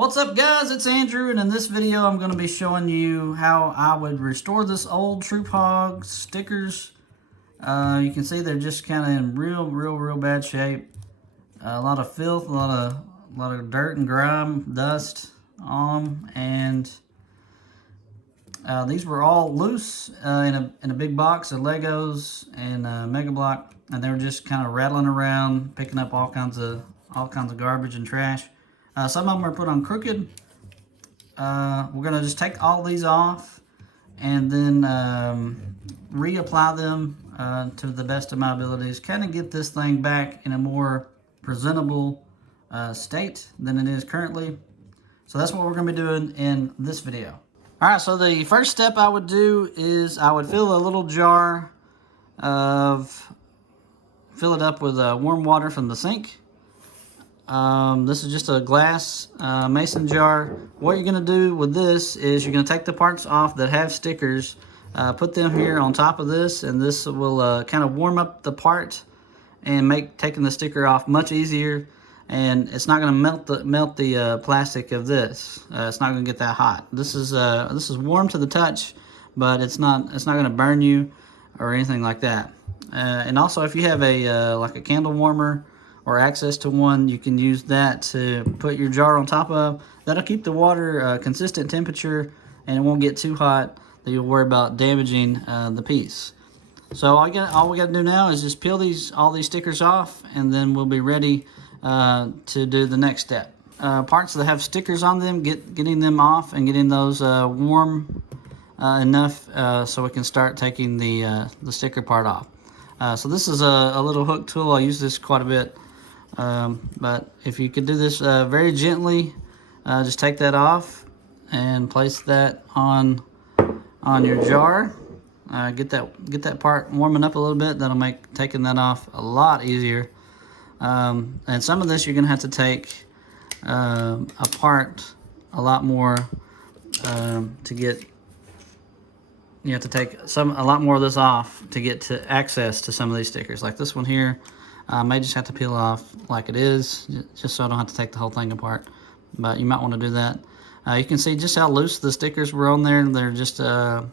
What's up guys, it's Andrew, and in this video I'm going to be showing you how I would restore this old Troop Hog stickers. You can see they're just kind of in real bad shape. A lot of filth, a lot of dirt and grime, dust on them, and these were all loose in a big box of Legos and Mega Blok, and they were just kind of rattling around, picking up all kinds of garbage and trash. Some of them are put on crooked. We're going to just take all these off and then reapply them to the best of my abilities. Kind of get this thing back in a more presentable state than it is currently. So that's what we're going to be doing in this video. Alright, so the first step I would do is I would fill a little jar fill it up with warm water from the sink. This is just a glass mason jar. What you're going to do with this is you're going to take the parts off that have stickers, put them here on top of this, and this will kind of warm up the part and make taking the sticker off much easier. And it's not going to melt the plastic of this. It's not going to get that hot. This is warm to the touch, but it's not going to burn you or anything like that. And also, if you have a like a candle warmer or access to one, you can use that to put your jar on top of. That'll keep the water consistent temperature, and it won't get too hot that you'll worry about damaging the piece. So all we got to do now is just peel all these stickers off, and then we'll be ready to do the next step. Parts that have stickers on them, getting them off and getting those warm enough so we can start taking the sticker part off. So this is a little hook tool. I use this quite a bit. But if you could do this very gently, just take that off and place that on your jar. Get that part warming up a little bit. That'll make taking that off a lot easier. And some of this you're gonna have to take apart a lot more to get. You have to take a lot more of this off to get to access to some of these stickers. Like this one here, I may just have to peel off like it is, just so I don't have to take the whole thing apart. But you might want to do that. You can see just how loose the stickers were on there. They're just kind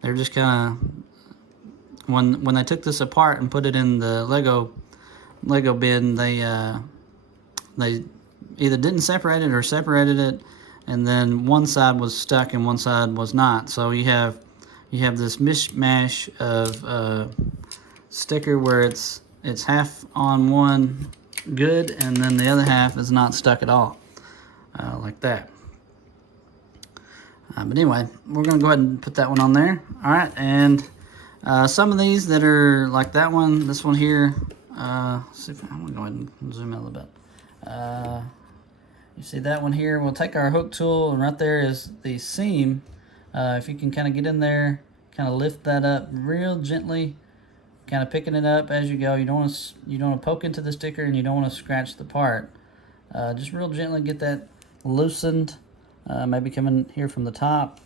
of, when they took this apart and put it in the Lego bin, they either didn't separate it or separated it, and then one side was stuck and one side was not. So you have this mishmash of sticker where it's half on one good, and then the other half is not stuck at all, like that. But anyway, we're going to go ahead and put that one on there. All right, and some of these that are like that one, this one here, see if I'm going to go ahead and zoom in a little bit. You see that one here? We'll take our hook tool, and right there is the seam. If you can kind of get in there, kind of lift that up real gently, kind of picking it up as you go. You don't want to poke into the sticker, and you don't want to scratch the part. Just real gently get that loosened. Maybe coming here from the top,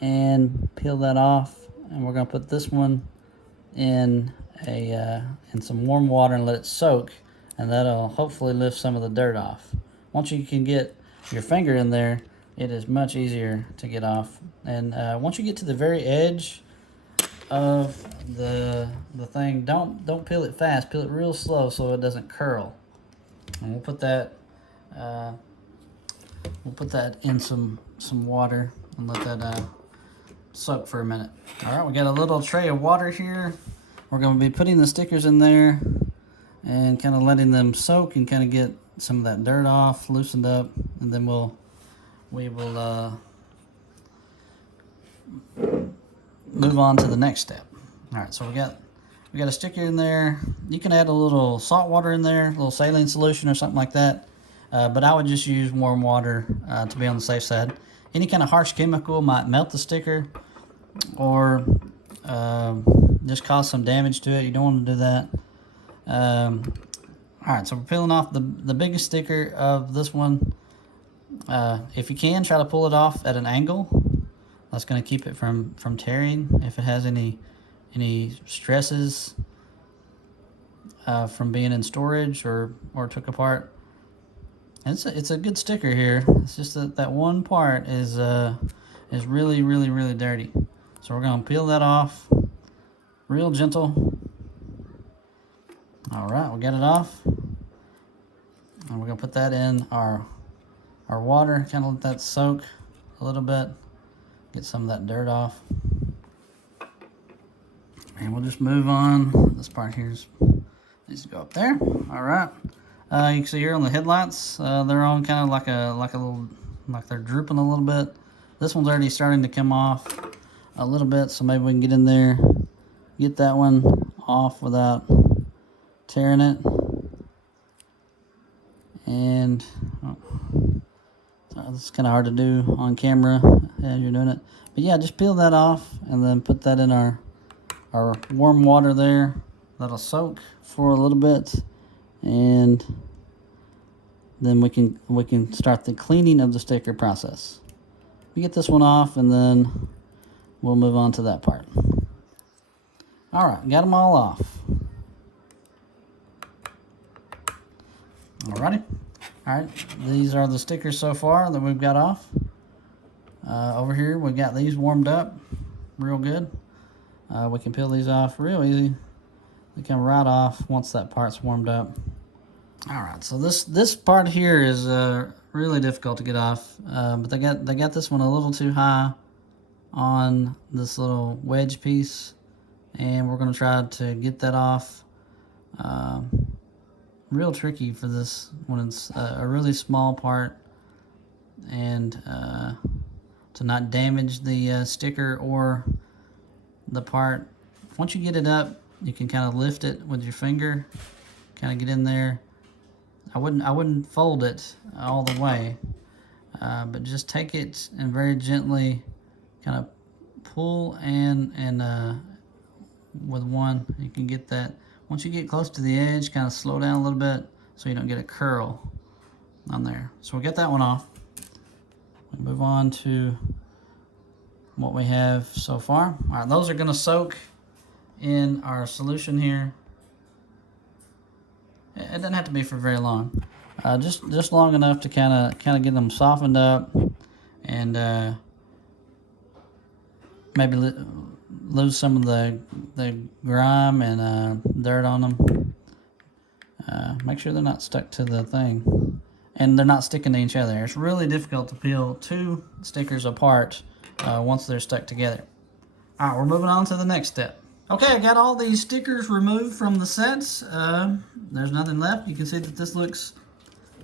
and peel that off. And we're going to put this one in some warm water and let it soak, and that'll hopefully lift some of the dirt off. Once you can get your finger in there, it is much easier to get off. And once you get to the very edge of the thing, don't peel it fast. Peel it real slow so it doesn't curl. And we'll put that in some water and let that soak for a minute. All right, we got a little tray of water here. We're going to be putting the stickers in there and kind of letting them soak and kind of get some of that dirt off, loosened up, and then we will move on to the next step. All right, so we got a sticker in there. You can add a little salt water in there, a little saline solution or something like that, but I would just use warm water to be on the safe side. Any kind of harsh chemical might melt the sticker or just cause some damage to it. You don't want to do that. All right, so we're peeling off the biggest sticker of this one. If you can, try to pull it off at an angle. That's going to keep it from tearing. If it has any stresses from being in storage or took apart. It's a good sticker here. It's just that one part is really, really, really dirty. So we're gonna peel that off, real gentle. All right, we got it off, and we're gonna put that in our water. Kind of let that soak a little bit, get some of that dirt off, and we'll just move on. This part here needs to go up there. All right. You can see here on the headlights, they're on kind of like a little, like they're drooping a little bit. This one's already starting to come off a little bit, so maybe we can get in there, get that one off without tearing it. And this is kind of hard to do on camera as you're doing it. But yeah, just peel that off and then put that in our warm water there. That'll soak for a little bit. And then we can start the cleaning of the sticker process. We get this one off, and then we'll move on to that part. All right, got them all off. Alrighty. All right, these are the stickers so far that we've got off. Over here, we got these warmed up real good. We can peel these off real easy. They come right off once that part's warmed up. All right, so this part here is really difficult to get off, but they got this one a little too high on this little wedge piece, and we're gonna try to get that off. Real tricky for this when it's a really small part, and to not damage the sticker or the part. Once you get it up, you can kind of lift it with your finger, kind of get in there. I wouldn't fold it all the way, but just take it and very gently kind of pull and with one you can get that. Once you get close to the edge, kind of slow down a little bit so you don't get a curl on there. So we'll get that one off. We'll move on to what we have so far. All right, those are going to soak in our solution here. It doesn't have to be for very long, just long enough to kind of get them softened up and maybe lose some of the grime and dirt on them. Make sure they're not stuck to the thing, and they're not sticking to each other. It's really difficult to peel two stickers apart once they're stuck together. All right, we're moving on to the next step. Okay, I got all these stickers removed from the sets. There's nothing left. You can see that this looks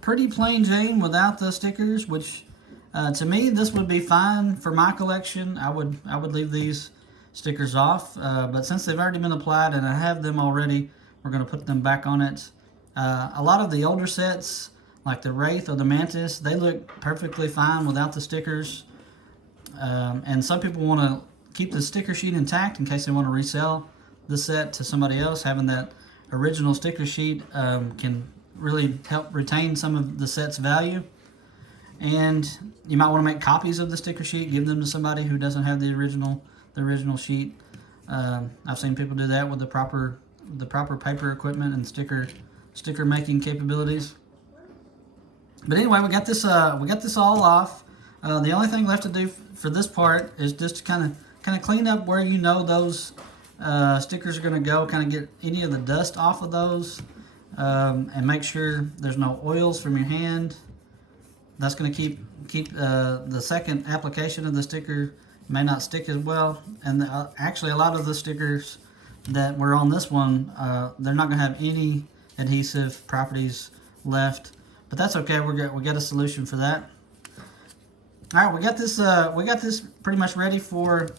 pretty plain Jane without the stickers, which to me this would be fine for my collection. I would leave these stickers off, but since they've already been applied and I have them already, we're going to put them back on it. A lot of the older sets, like the Wraith or the Mantis, they look perfectly fine without the stickers. And some people want to keep the sticker sheet intact in case they want to resell the set to somebody else. Having that original sticker sheet can really help retain some of the set's value. And you might want to make copies of the sticker sheet, give them to somebody who doesn't have the original sheet. I've seen people do that with the proper paper equipment and sticker making capabilities. But anyway, we got this all off. The only thing left to do for this part is just to kind of clean up where you know those stickers are going to go, kind of get any of the dust off of those, and make sure there's no oils from your hand. That's going to keep the second application of the sticker may not stick as well. And actually a lot of the stickers that were on this one, they're not going to have any adhesive properties left, but that's okay. We got a solution for that. All right, we got this pretty much ready for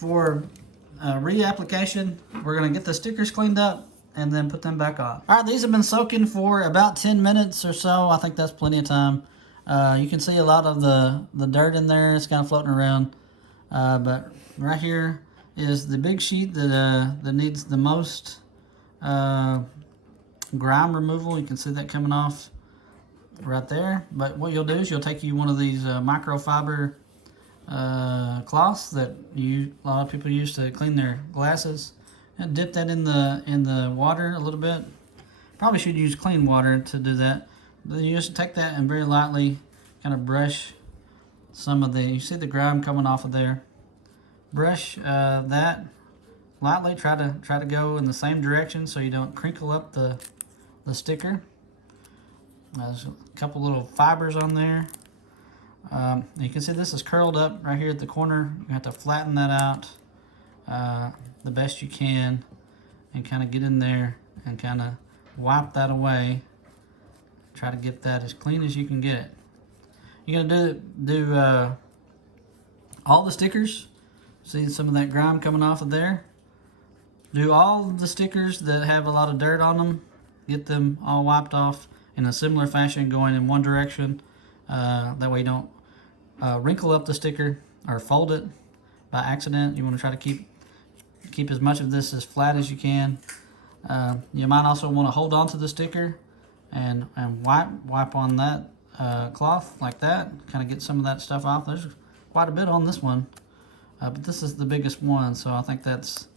reapplication. We're gonna get the stickers cleaned up and then put them back on. All right, these have been soaking for about 10 minutes or so. I think that's plenty of time. You can see a lot of the dirt in there. It's kind of floating around. But right here is the big sheet that needs the most grime removal. You can see that coming off right there. But what you'll do is you'll take one of these microfiber cloths that a lot of people use to clean their glasses, and dip that in the water a little bit. Probably should use clean water to do that, Then you just take that and very lightly kind of brush some of the, you see the grime coming off of there. Brush that lightly. Try to go in the same direction so you don't crinkle up the sticker. There's a couple little fibers on there. You can see this is curled up right here at the corner. You have to flatten that out the best you can and kind of get in there and kind of wipe that away. Try to get that as clean as you can get it. You're gonna do all the stickers. See some of that grime coming off of there. Do all the stickers that have a lot of dirt on them. Get them all wiped off in a similar fashion, going in one direction. That way you don't wrinkle up the sticker or fold it by accident. You want to try to keep as much of this as flat as you can. You might also want to hold on to the sticker and wipe on that cloth like that. Kind of get some of that stuff off. There's quite a bit on this one, but this is the biggest one, so I think that's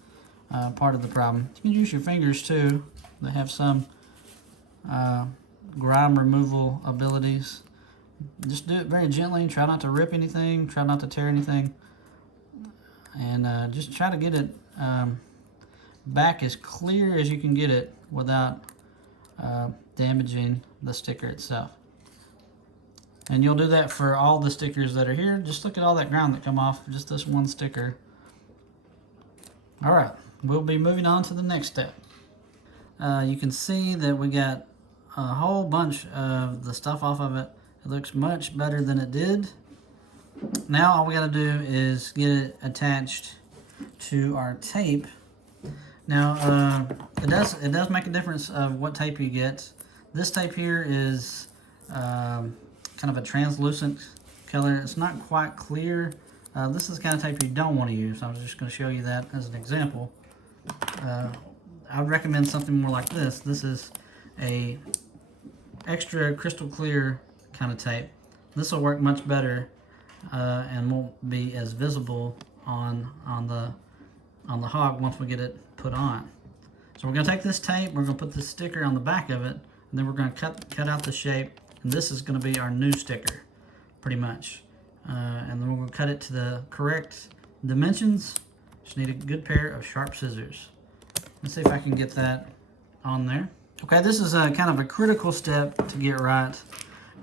part of the problem. You can use your fingers too. They have some grime removal abilities. Just do it very gently. Try not to rip anything. Try not to tear anything. And just try to get it back as clear as you can get it without damaging the sticker itself. And you'll do that for all the stickers that are here. Just look at all that ground that come off just this one sticker. Alright, we'll be moving on to the next step. You can see that we got a whole bunch of the stuff off of it. It looks much better than it did. Now all we got to do is get it attached to our tape. Now it does make a difference of what tape you get. This tape here is kind of a translucent color. It's not quite clear. This is the kind of tape you don't want to use. I'm just going to show you that as an example. I would recommend something more like this. This is a extra crystal clear kind of tape. This will work much better and won't be as visible on the hog once we get it put on. So we're going to take this tape, we're going to put this sticker on the back of it, and then we're going to cut out the shape, and this is going to be our new sticker, pretty much. And then we're going to cut it to the correct dimensions. Just need a good pair of sharp scissors. Let's see if I can get that on there. Okay, this is a kind of a critical step to get right.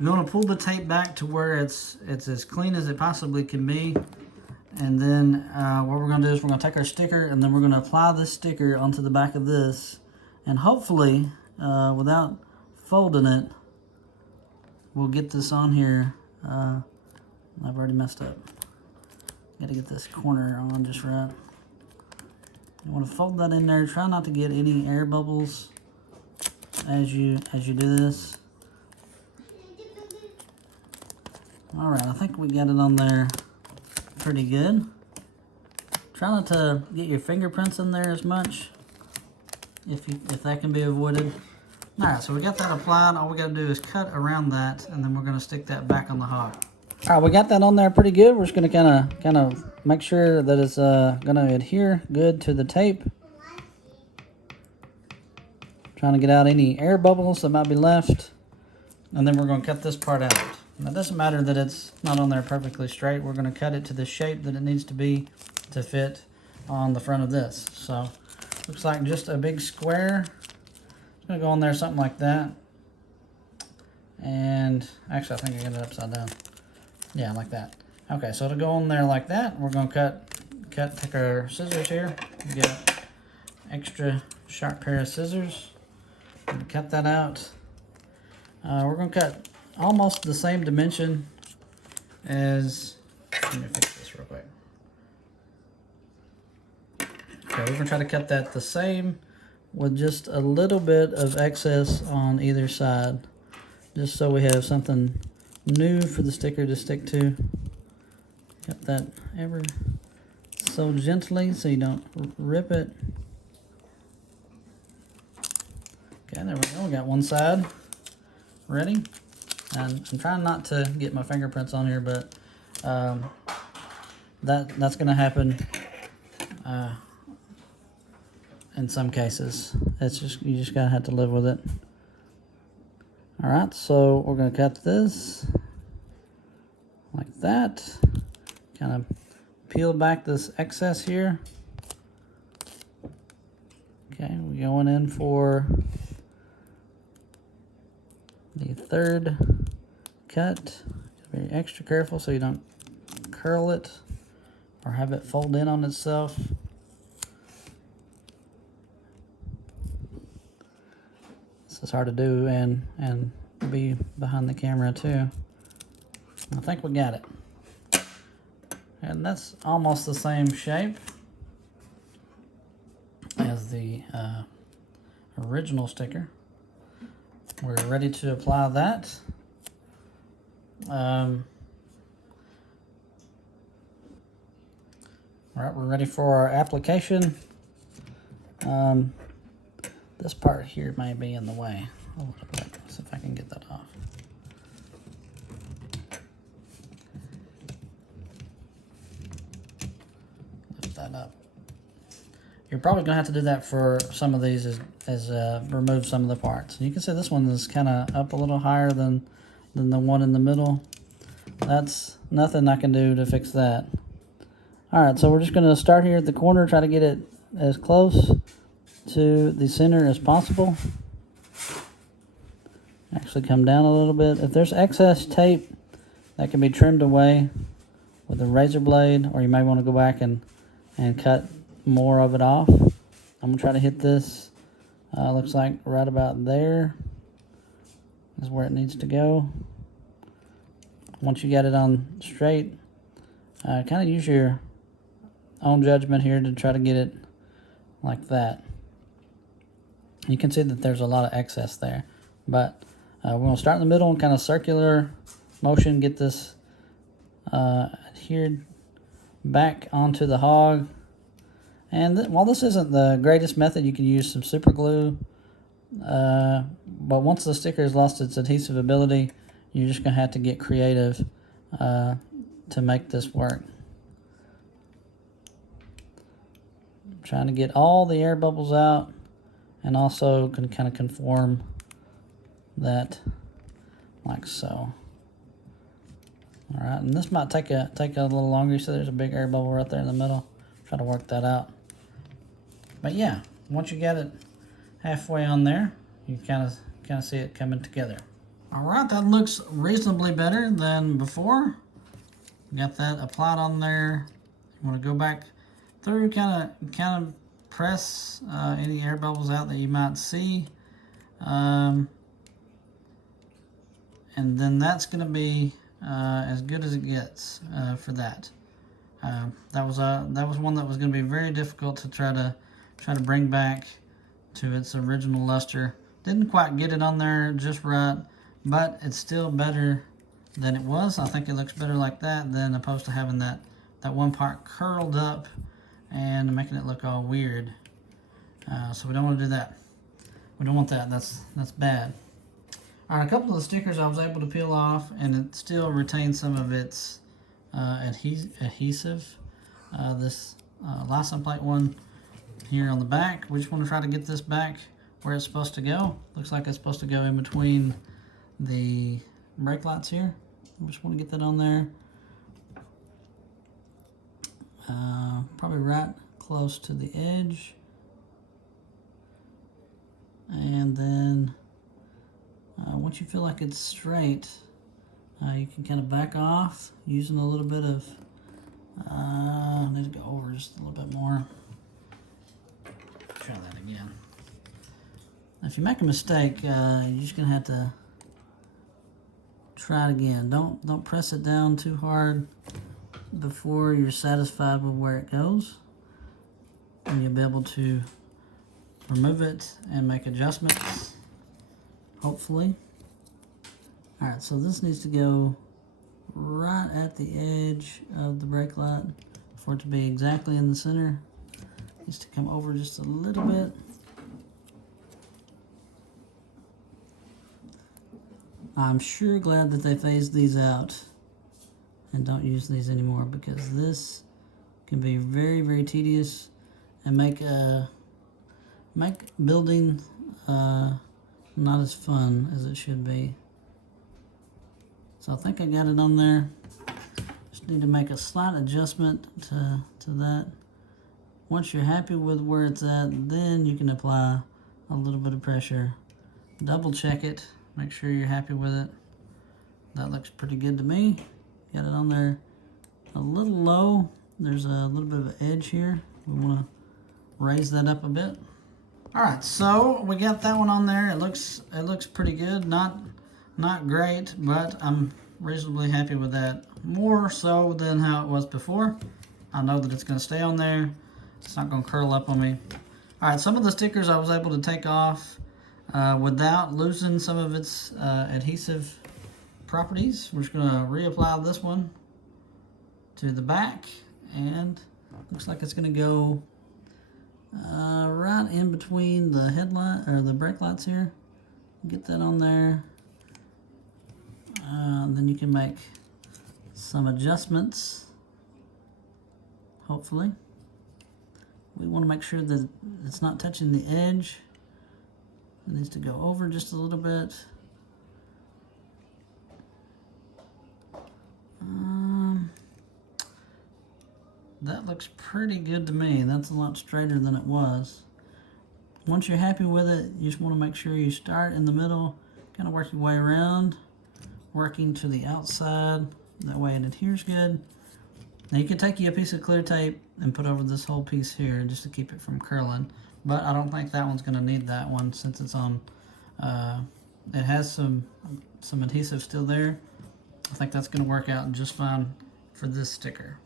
You're going to pull the tape back to where it's as clean as it possibly can be. And then what we're going to do is we're going to take our sticker and then we're going to apply this sticker onto the back of this. And hopefully, without folding it, we'll get this on here. I've already messed up. Got to get this corner on just right. You want to fold that in there. Try not to get any air bubbles as you do this. All right, I think we got it on there pretty good. Try not to get your fingerprints in there as much, if that can be avoided. All right, so we got that applied. All we got to do is cut around that, and then we're going to stick that back on the hog. All right, we got that on there pretty good. We're just going to kind of make sure that it's going to adhere good to the tape. Trying to get out any air bubbles that might be left, and then we're going to cut this part out. Now, it doesn't matter that it's not on there perfectly straight. We're going to cut it to the shape that it needs to be to fit on the front of this. So, looks like just a big square. It's going to go on there something like that. And actually, I think I got it upside down. Yeah, like that. Okay, so to go on there like that, we're going to take our scissors here. Get an extra sharp pair of scissors. And cut that out. We're going to cut almost the same dimension as, let me fix this real quick. Okay, we're going to try to cut that the same with just a little bit of excess on either side, just so we have something new for the sticker to stick to. Cut that ever so gently so you don't rip it. Okay, there we go. We got one side ready. And I'm trying not to get my fingerprints on here, but that's going to happen in some cases. It's just, you just gotta have to live with it. All right, so we're going to cut this like that. Kind of peel back this excess here. Okay, we're going in for the third cut. Be very extra careful so you don't curl it or have it fold in on itself. This is hard to do and be behind the camera too. I think we got it. And that's almost the same shape as the original sticker. We're ready to apply that. All right, we're ready for our application. This part here may be in the way a little bit. See if I can get that off. Lift that up. You're probably going to have to do that for some of these as remove some of the parts. You can see this one is kind of up a little higher than the one in the middle. That's nothing I can do to fix that. Alright, so we're just going to start here at the corner, try to get it as close to the center as possible. Actually come down a little bit. If there's excess tape, that can be trimmed away with a razor blade, or you may want to go back and cut more of it off. I'm going to try to hit this, looks like right about there is where it needs to go. Once you get it on straight, kind of use your own judgment here to try to get it like that. You can see that there's a lot of excess there, but we're going to start in the middle and kind of circular motion, get this adhered back onto the hog. And while this isn't the greatest method, you can use some super glue, but once the sticker has lost its adhesive ability, you're just going to have to get creative to make this work. I'm trying to get all the air bubbles out and also can kind of conform that like so. All right, and this might take a little longer. So there's a big air bubble right there in the middle. Try to work that out. But yeah, once you get it halfway on there, you kind of see it coming together. All right, that looks reasonably better than before. Got that applied on there. You want to go back through, kind of press any air bubbles out that you might see, and then that's going to be as good as it gets for that. That was one that was going to be very difficult to try to bring back to its original luster. Didn't quite get it on there just right, but it's still better than it was. I think it looks better like that than opposed to having that one part curled up and making it look all weird. So we don't want to do that. We don't want that. That's bad. All right, a couple of the stickers I was able to peel off, and it still retains some of its adhesive. This license plate one here on the back. We just want to try to get this back where it's supposed to go. Looks like it's supposed to go in between the brake lights here. We just want to get that on there. Probably right close to the edge. And then once you feel like it's straight, you can kind of back off using a little bit of, I need to go over just a little bit more. Try that again. If you make a mistake, you're just gonna have to try it again. Don't press it down too hard before you're satisfied with where it goes, and you'll be able to remove it and make adjustments, hopefully. All right, so this needs to go right at the edge of the brake light for it to be exactly in the center. It needs to come over just a little bit. I'm sure glad that they phased these out and don't use these anymore, because this can be very, very tedious and make building not as fun as it should be. So I think I got it on there. Just need to make a slight adjustment to that. Once you're happy with where it's at, then you can apply a little bit of pressure. Double check it, make sure you're happy with it. That looks pretty good to me. Got it on there a little low. There's a little bit of an edge here. We want to raise that up a bit. All right, so we got that one on there. It looks pretty good. Not great, but I'm reasonably happy with that. More so than how it was before. I know that it's going to stay on there. It's not going to curl up on me. All right, some of the stickers I was able to take off without losing some of its adhesive properties. We're just going to reapply this one to the back, and looks like it's going to go right in between the headlight or the brake lights here. Get that on there. Then you can make some adjustments, hopefully. We want to make sure that it's not touching the edge. It needs to go over just a little bit. That looks pretty good to me. That's a lot straighter than it was. Once you're happy with it, you just want to make sure you start in the middle, kind of work your way around, working to the outside. That way it adheres good. Now you can take you a piece of clear tape and put over this whole piece here just to keep it from curling. But I don't think that one's going to need that one since it's on. It has some adhesive still there. I think that's going to work out just fine for this sticker.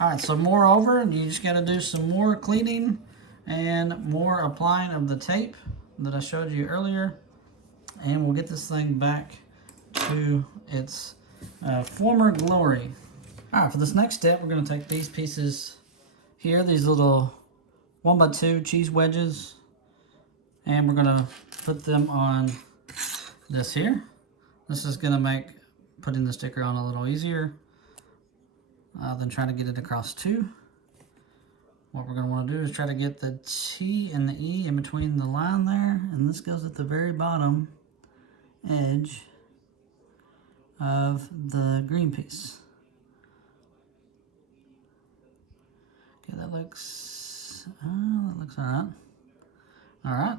Alright, so moreover, you just got to do some more cleaning and more applying of the tape that I showed you earlier. And we'll get this thing back to its former glory. Alright, for this next step, we're going to take these pieces here, these little 1x2 cheese wedges, and we're going to put them on this here. This is going to make putting the sticker on a little easier than trying to get it across two. What we're going to want to do is try to get the T and the E in between the line there, and this goes at the very bottom edge of the green piece. Okay, that looks all right. All right.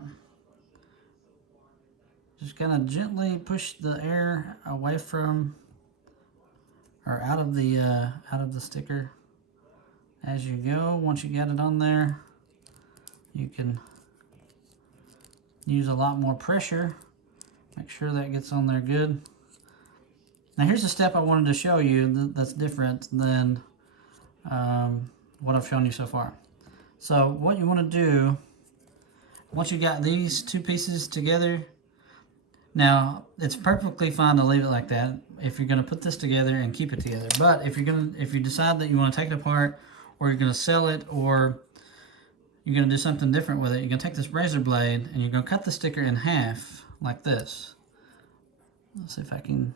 Just kind of gently push the air away from, or out of the sticker as you go. Once you get it on there, you can use a lot more pressure. Make sure that gets on there good. Now here's a step I wanted to show you that's different than what I've shown you so far. So what you want to do, once you got these two pieces together, now it's perfectly fine to leave it like that if you're going to put this together and keep it together. But if you decide that you want to take it apart, or you're going to sell it, or you're going to do something different with it, you're going to take this razor blade and you're going to cut the sticker in half like this. Let's see if I can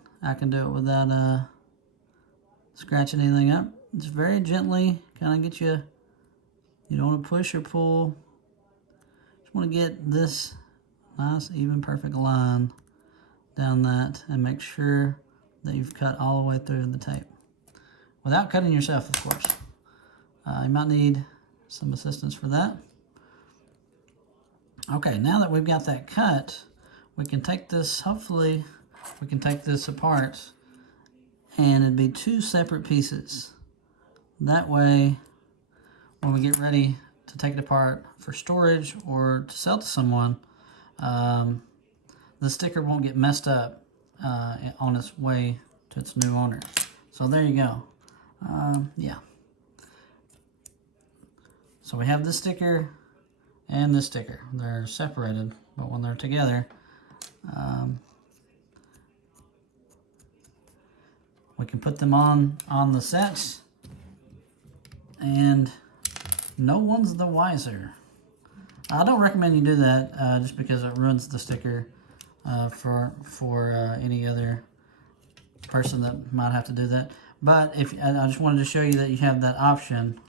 do it without scratching anything up. Just very gently, kind of get you don't want to push or pull. Just want to get this nice, even, perfect line down that, and make sure that you've cut all the way through the tape. Without cutting yourself, of course. You might need some assistance for that. Okay, now that we've got that cut, we can take this, hopefully, we can take this apart, and it'd be two separate pieces. That way, when we get ready to take it apart for storage or to sell to someone, the sticker won't get messed up on its way to its new owner. So there you go. Yeah. So we have this sticker and this sticker. They're separated, but when they're together, we can put them on the sets, and no one's the wiser. I don't recommend you do that just because it ruins the sticker for any other person that might have to do that. But I just wanted to show you that you have that option,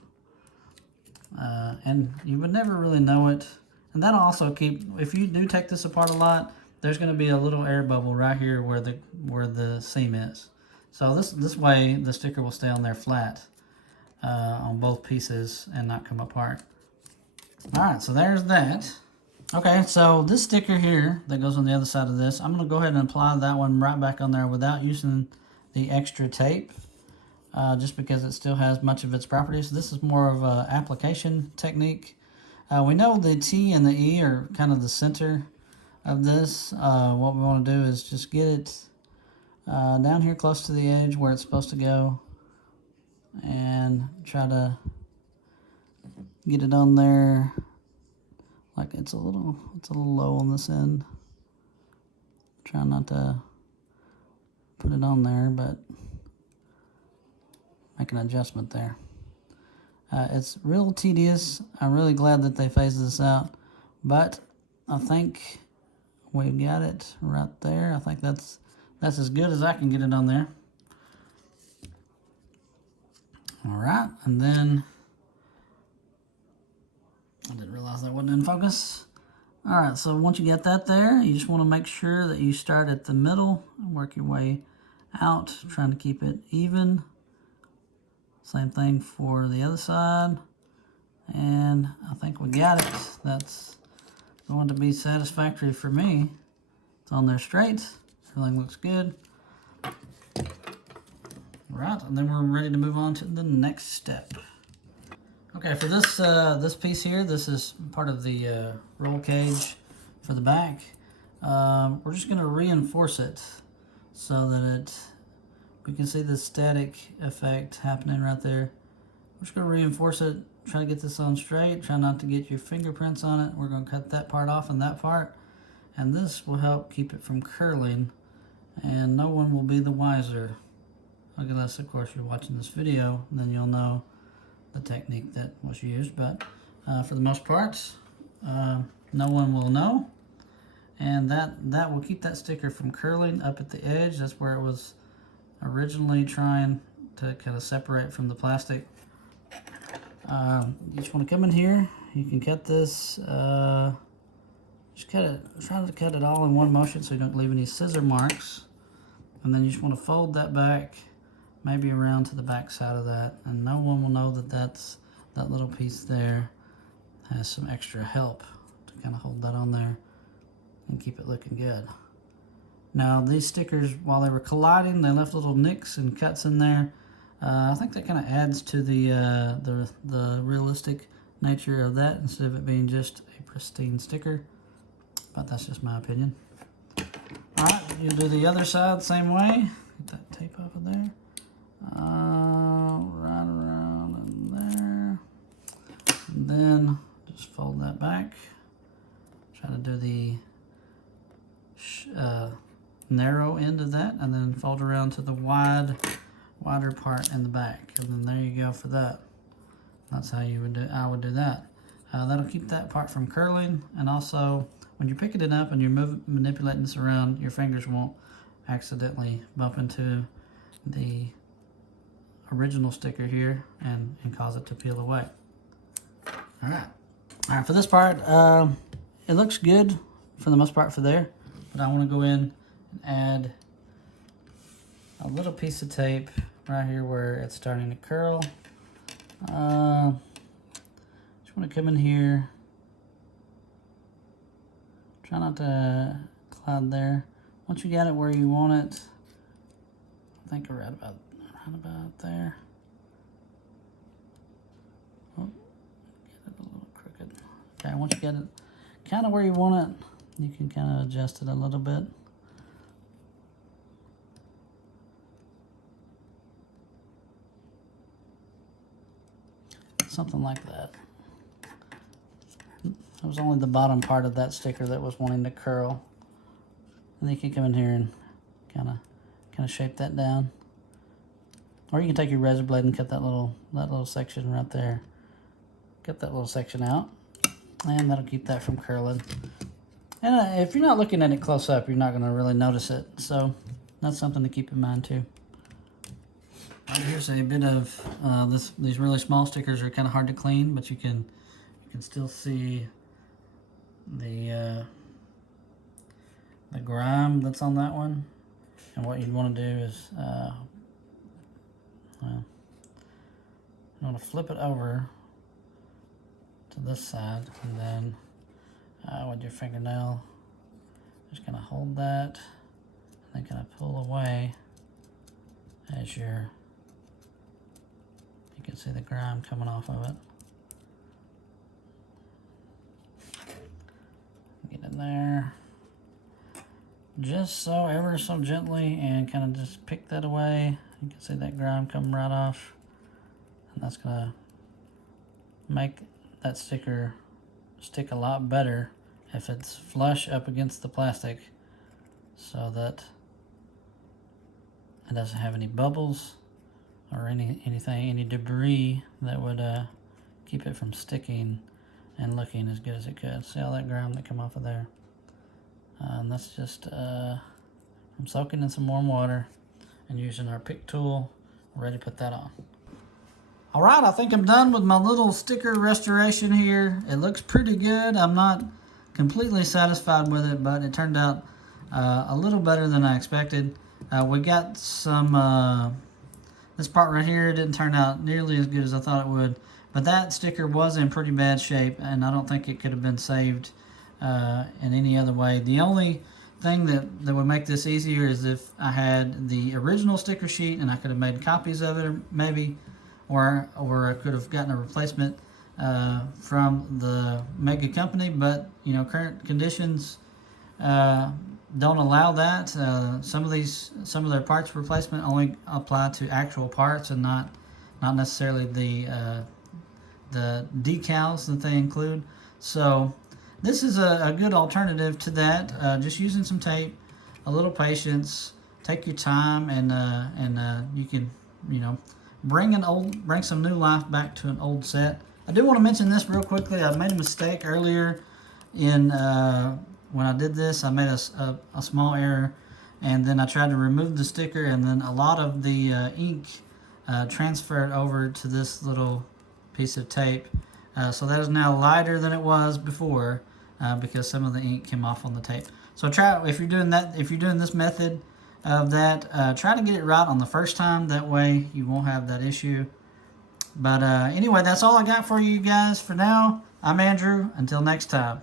and you would never really know it And that'll also keep, if you do take this apart a lot, there's going to be a little air bubble right here where the seam is. So this way the sticker will stay on there flat on both pieces and not come apart. Alright, so there's that. Okay, so this sticker here that goes on the other side of this, I'm going to go ahead and apply that one right back on there without using the extra tape, just because it still has much of its properties. This is more of an application technique. We know the T and the E are kind of the center of this. What we want to do is just get it down here close to the edge where it's supposed to go, and try to get it on there. Like it's a little low on this end. Try not to put it on there, but make an adjustment there. It's real tedious. I'm really glad that they phased this out, but I think we got it right there. I think that's as good as I can get it on there. All right, and then I didn't realize that wasn't in focus. All right, so once you get that there, you just want to make sure that you start at the middle and work your way out, trying to keep it even. Same thing for the other side. And I think we got it. That's going to be satisfactory for me. It's on there straight. Everything looks good. All right, and then we're ready to move on to the next step. Okay, for this this piece here, this is part of the roll cage for the back. We're just going to reinforce it so that we can see the static effect happening right there. We're just going to reinforce it, try to get this on straight, try not to get your fingerprints on it. We're going to cut that part off and that part, and this will help keep it from curling, and no one will be the wiser. Unless, of course, you're watching this video, then you'll know the technique that was used, but for the most part, no one will know, and that will keep that sticker from curling up at the edge. That's where it was originally trying to kind of separate from the plastic. You just want to come in here, you can cut this, just cut it, try to cut it all in one motion so you don't leave any scissor marks, and then you just want to fold that back, maybe around to the back side of that, and no one will know that that little piece there has some extra help to kind of hold that on there and keep it looking good. Now these stickers, while they were colliding, they left little nicks and cuts in there. I think that kind of adds to the realistic nature of that instead of it being just a pristine sticker, but that's just my opinion. All right, you'll do the other side same way. Get that tape off of there. Right around in there, and then just fold that back. Try to do the narrow end of that, and then fold around to the wider part in the back, and then there you go for that. That's how you would do. I would do that. That'll keep that part from curling, and also when you're picking it up and you're manipulating this around, your fingers won't accidentally bump into the original sticker here and cause it to peel away. All right, for this part, it looks good for the most part for there, but I want to go in and add a little piece of tape right here where it's starting to curl. Just want to come in here, try not to cloud there. Once you got it where you want it, I think we're right about there. Oh, get it a little crooked. Okay, once you get it kind of where you want it, you can kind of adjust it a little bit. Something like that. It was only the bottom part of that sticker that was wanting to curl. And then you can come in here and kind of shape that down. Or you can take your razor blade and cut that little section right there. Cut that little section out, and that'll keep that from curling. And if you're not looking at it close up, you're not going to really notice it. So that's something to keep in mind too. Right, here's a bit of these really small stickers are kind of hard to clean, but you can still see the grime that's on that one. And what you'd want to do is, well, you want to flip it over to this side, and then with your fingernail, just kind of hold that, and then kind of pull away as you can see the grime coming off of it. Get in there, just so ever so gently, and kind of just pick that away. You can see that grime coming right off, and that's gonna make that sticker stick a lot better if it's flush up against the plastic, so that it doesn't have any bubbles or any debris that would keep it from sticking and looking as good as it could. See all that grime that come off of there? And that's just from soaking in some warm water and using our pick tool, ready to put that on. All right, I think I'm done with my little sticker restoration here. It looks pretty good. I'm not completely satisfied with it, but it turned out a little better than I expected. We got some, this part right here didn't turn out nearly as good as I thought it would, but that sticker was in pretty bad shape, and I don't think it could have been saved in any other way. The only thing that would make this easier is if I had the original sticker sheet and I could have made copies of it, maybe, or I could have gotten a replacement from the Mega company, but you know, current conditions don't allow that. Some of their parts replacement only apply to actual parts and not necessarily the decals that they include. So this is a good alternative to that. Just using some tape, a little patience, take your time, and you can, you know, bring some new life back to an old set. I do want to mention this real quickly. I made a mistake earlier in when I did this. I made a small error, and then I tried to remove the sticker, and then a lot of the ink transferred over to this little piece of tape. So that is now lighter than it was before because some of the ink came off on the tape. So try, if you're doing this method of that, try to get it right on the first time. That way you won't have that issue. But anyway, that's all I got for you guys for now. I'm Andrew. Until next time.